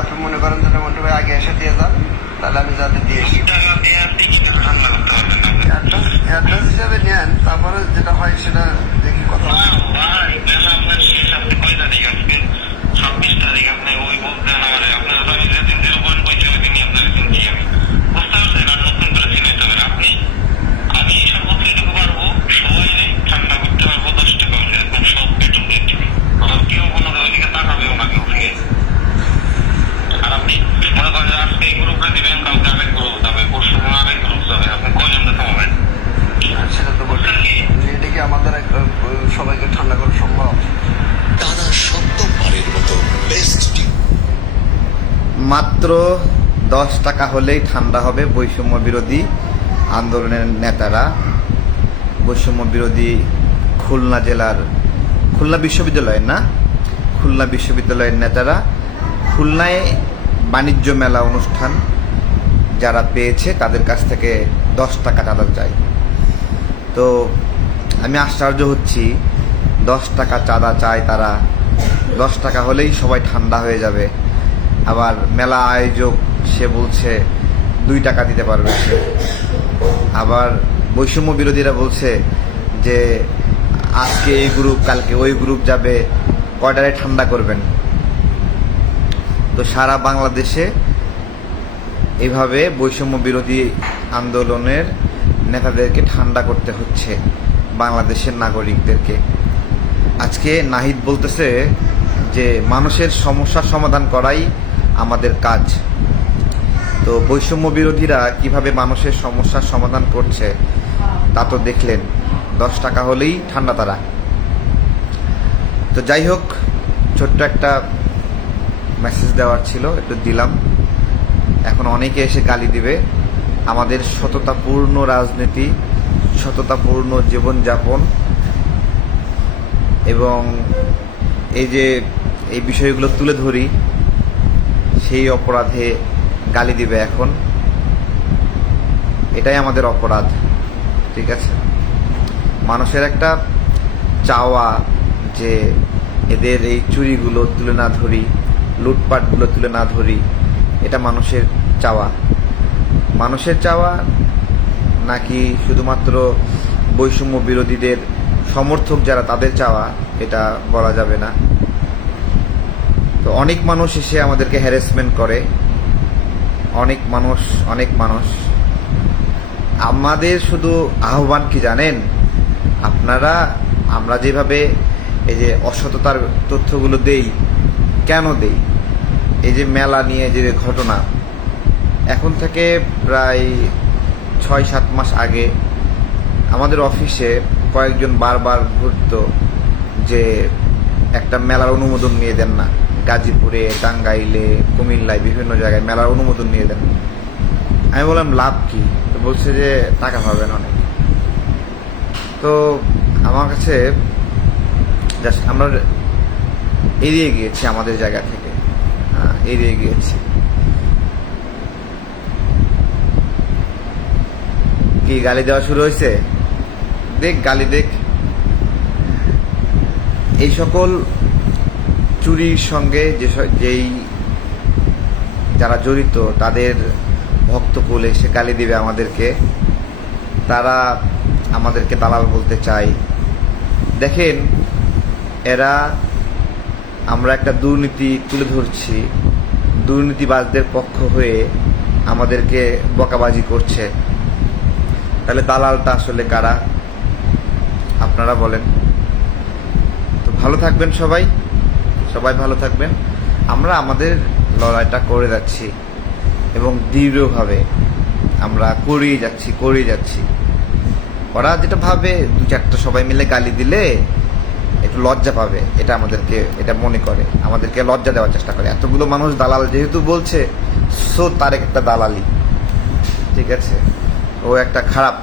আপনি মনে করেন যে মন্টু ভাই আগে এসে দিয়ে যান, তাহলে আমি যাতে দিয়ে এসি অ্যাড্রেস হিসাবে নেন, তারপরে যেটা হয় সেটা দেখি কথা। সেটা তো বলি, এটা কি আমাদের সবাইকে ঠান্ডা করা সম্ভব? টানা সপ্তমবারের মতো বেস্ট মাত্র 10 টাকা হলেই ঠান্ডা হবে বৈষম্য বিরোধী আন্দোলনের নেতারা। বৈষম্য বিরোধী খুলনা জেলার, খুলনা বিশ্ববিদ্যালয়ের না, খুলনা বিশ্ববিদ্যালয়ের নেতারা খুলনায় বাণিজ্য মেলা অনুষ্ঠান যারা পেয়েছে তাদের কাছ থেকে 10 টাকা চাঁদা চায়। তো আমি আশ্চর্য হচ্ছি, 10 টাকা চাঁদা চায় তারা, 10 টাকা হলেই সবাই ঠান্ডা হয়ে যাবে। আবার মেলা আয়োজক সে বলছে 2 টাকা দিতে পারবে সে। আবার বৈষম্য বিরোধীরা বলছে যে আজকে এই গ্রুপ কালকে ওই গ্রুপ যাবে, কয়টারে ঠান্ডা করবেন। তো সারা বাংলাদেশে এইভাবে বৈষম্য বিরোধী আন্দোলনের নেতাদেরকে ঠান্ডা করতে হচ্ছে বাংলাদেশের নাগরিকদেরকে। আজকে নাহিদ বলতেছে যে মানুষের সমস্যার সমাধান করাই আমাদের কাজ। তো বৈষম্য বিরোধীরা কিভাবে মানুষের সমস্যার সমাধান করছে তা তো দেখলেন, 10 টাকা হলেই ঠান্ডা তারা। তো যাই হোক, ছোট্ট একটা মেসেজ দেওয়ার ছিল, একটু দিলাম। এখন অনেকে এসে গালি দিবে। আমাদের সততাপূর্ণ রাজনীতি, সততাপূর্ণ জীবনযাপন এবং এই যে এই বিষয়গুলো তুলে ধরি, সেই অপরাধে গালি দিবে এখন। এটাই আমাদের অপরাধ, ঠিক আছে? মানুষের একটা চাওয়া যে এদের এই চুরিগুলো তুলে না ধরি, লুটপাটগুলো তুলে না ধরি, এটা মানুষের চাওয়া। মানুষের চাওয়া নাকি শুধুমাত্র বৈষম্য বিরোধীদের সমর্থক যারা তাদের চাওয়া, এটা বলা যাবে না। তো অনেক মানুষ এসে আমাদেরকে হ্যারাসমেন্ট করে, অনেক মানুষ। আমাদের শুধু আহ্বান কি জানেন আপনারা? আমরা যেভাবে এই যে অসততার তথ্যগুলো দেই, কেন দেই? এই যে মেলা নিয়ে যে ঘটনা, এখন থেকে প্রায় 6-7 মাস আগে আমাদের অফিসে কয়েকজন বারবার ঘুরতো যে একটা মেলার অনুমোদন নিয়ে দেন না, গাজীপুরে, টাঙ্গাইলে, কুমিল্লায়, বিভিন্ন জায়গায় মেলার অনুমোদন নিয়ে দেন। আমি বললাম লাভ কি? তো বলছে যে টাকা পাবেন অনেক। তো আমার কাছে জাস্ট আমরা এড়িয়ে গিয়েছি আমাদের জায়গা থেকে, এড়িয়ে গিয়েছি। কি গালি দেওয়া শুরু হয়েছে? দেখ গালি দেখ। এই সকল চুরির সঙ্গে যেই যারা জড়িত তাদের ভক্তকুল এসে গালি দিবে আমাদেরকে, তারা আমাদেরকে দালাল বলতে চায়। দেখেন, এরা, আমরা একটা দুর্নীতি তুলে ধরছি, দুর্নীতিবাজদের পক্ষ হয়ে আমাদেরকে বকাবাজি করছে। তাহলে দালালটা আসলে কারা আপনারা বলেন? তো ভালো থাকবেন সবাই, সবাই ভালো থাকবেন। আমরা আমাদের লড়াইটা করে যাচ্ছি এবং দৃঢ়ভাবে আমরা করেই যাচ্ছি। ওরা যেটা ভাবে 2-4টা সবাই মিলে গালি দিলে একটু লজ্জা পাবে, এটা আমাদেরকে, এটা মনে করে আমাদেরকে লজ্জা দেওয়ার চেষ্টা করে। এতগুলো মানুষ দালাল যেহেতু বলছে, সো তার একটা দালালি, ঠিক আছে? ও একটা খারাপ।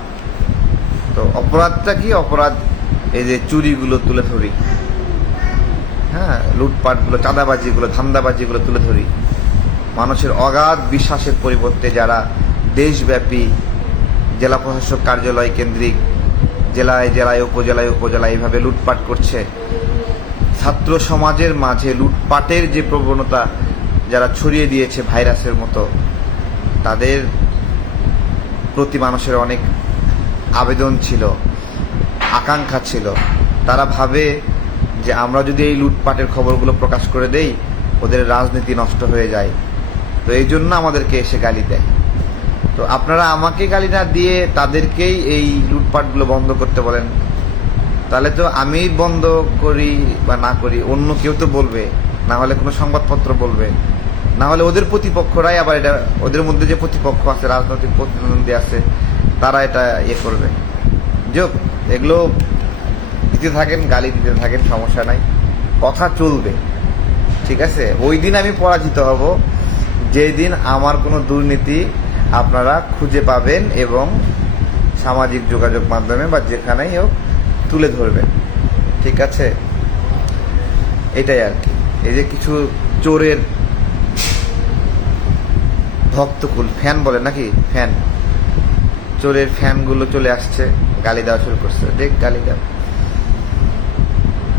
তো অপরাধটা কি? অপরাধ এই যে চুরিগুলো তুলে ধরি, হ্যাঁ, লুটপাটগুলো, চাঁদাবাজিগুলো, ধান্দাবাজিগুলো তুলে ধরি। মানুষের অগাধ বিশ্বাসের পরিবর্তে যারা দেশব্যাপী জেলা প্রশাসক কার্যালয় কেন্দ্রিক জেলায় উপজেলায় এইভাবে লুটপাট করছে, ছাত্র সমাজের মাঝে লুটপাটের যে প্রবণতা যারা ছড়িয়ে দিয়েছে ভাইরাসের মতো, তাদের প্রতি মানুষের অনেক আবেদন ছিল, আকাঙ্ক্ষা ছিল। তারা ভাবে যে আমরা যদি এই লুটপাটের খবরগুলো প্রকাশ করে দেই, ওদের রাজনীতি নষ্ট হয়ে যায়, তো এই জন্য আমাদেরকে এসে গালি দেয়। তো আপনারা আমাকে গালি না দিয়ে তাদেরকেই এই লুটপাটগুলো বন্ধ করতে বলেন, তাহলে তো আমি বন্ধ করি বা না করি অন্য কেউ তো বলবে, না হলে কোনো সংবাদপত্র বলবে, না হলে ওদের প্রতিপক্ষরাই আবার এটা, ওদের মধ্যে যে প্রতিপক্ষ আছে, রাজনৈতিক প্রতিদ্বন্দ্বী আছে, তারা এটা করবে। যোগ এগুলো দিতে থাকেন, গালি দিতে থাকেন, সমস্যা নাই, কথা চলবে, ঠিক আছে। ওই দিন আমি পরাজিত হব যেই দিন আমার কোনো দুর্নীতি আপনারা খুঁজে পাবেন এবং সামাজিক যোগাযোগ মাধ্যমে বা যেখানেই হোক তুলে ধরবেন, ঠিক আছে। এটাই আর কি। এই যে কিছু চোরের ভক্তকুল ফ্যান বলে নাকি, ফ্যান, চোরের ফ্যানগুলো চলে আসছে, গালি দেওয়া শুরু করছে, দেখ গালি দাও।